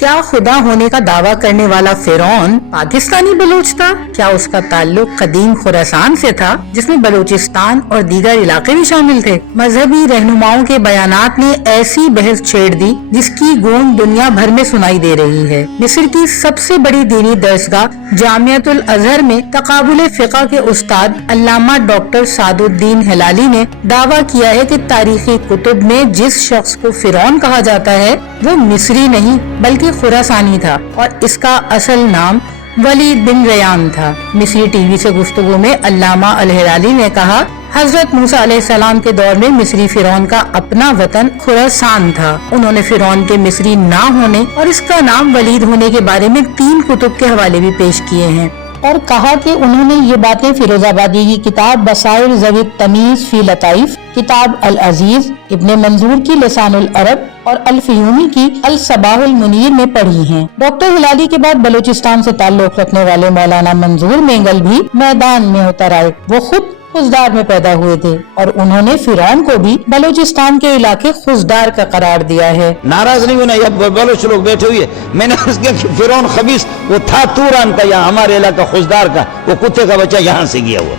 क्या खुदा होने का दावा करने वाला फिरौन पाकिस्तानी बलोच था? क्या उसका ताल्लुक कदीम खुरासान से था, जिसमें बलूचिस्तान और दीगर इलाके भी शामिल थे? मजहबी रहनुमाओं के बयानात ने ऐसी बहस छेड़ दी जिसकी गूंज दुनिया भर में सुनाई दे रही है। मिस्र की सबसे बड़ी दीनी दरसगाह जामियातुल अजहर में तकाबुल फिक़ह के उस्ताद अल्लामा डॉक्टर सादुद्दीन हिलाली ने दावा किया है कि तारीखी कुतुब में जिस शख्स को फिरौन कहा जाता है वो मिस्री नहीं बल्कि खुरासानी था और इसका असल नाम वलीद बिन रयान था। मिस्री टीवी से गुफ्तगू में अल्लामा अल हिलाली ने कहा, हजरत मूसा अलैहिस्सलाम के दौर में मिस्री फिरौन का अपना वतन खुरासान था। उन्होंने फिरौन के मिस्री ना होने और इसका नाम वलीद होने के बारे में 3 कुतुब के हवाले भी पेश किए हैं और कहा कि उन्होंने ये बातें फिरोजाबादी की किताब बसाइर ज़वीत तमीज फी लताइफ, किताब अल अजीज, इब्ने मंजूर की लिसानुल अरब और अल फ़यूमी की अल सबाहुल मुनीर में पढ़ी हैं। डॉक्टर हिलाली के बाद बलूचिस्तान से ताल्लुक रखने वाले मौलाना मंजूर मेंगल भी मैदान में उतर आए। वो खुद खुजदार में पैदा हुए थे और उन्होंने फिरौन को भी बलूचिस्तान के इलाके खुजदार का करार दिया है। नाराज नहीं होना, या बलोच लोग बैठे हुए, मैंने फिरौन खबीस वो था तूरान का, या हमारे इलाका खुजदार का, वो कुत्ते का बच्चा यहाँ से गया हुआ।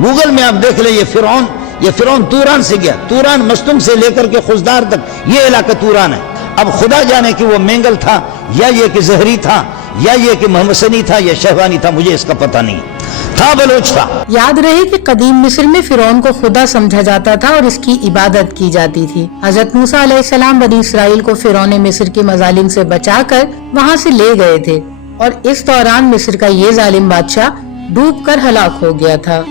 गूगल में आप देख ले, ये फिरौन तूरान से गया। तूरान मस्तुम से लेकर के खुजदार तक ये इलाका तूरान है। अब खुदा जाने कि वो मेंगल था या ये कि जहरी था या ये कि मोहम्मद सनी था या शहवानी था, मुझे इसका पता नहीं, था बलोच था। याद रहे कि कदीम मिस्र में फिरौन को खुदा समझा जाता था और इसकी इबादत की जाती थी। हजरत मूसा अलैहिस्सलाम बनी इसराइल को फिरौन मिस्र के मजालिम से बचाकर वहाँ से ले गए थे और इस दौरान मिस्र का ये जालिम बादशाह डूब कर हलाक हो गया था।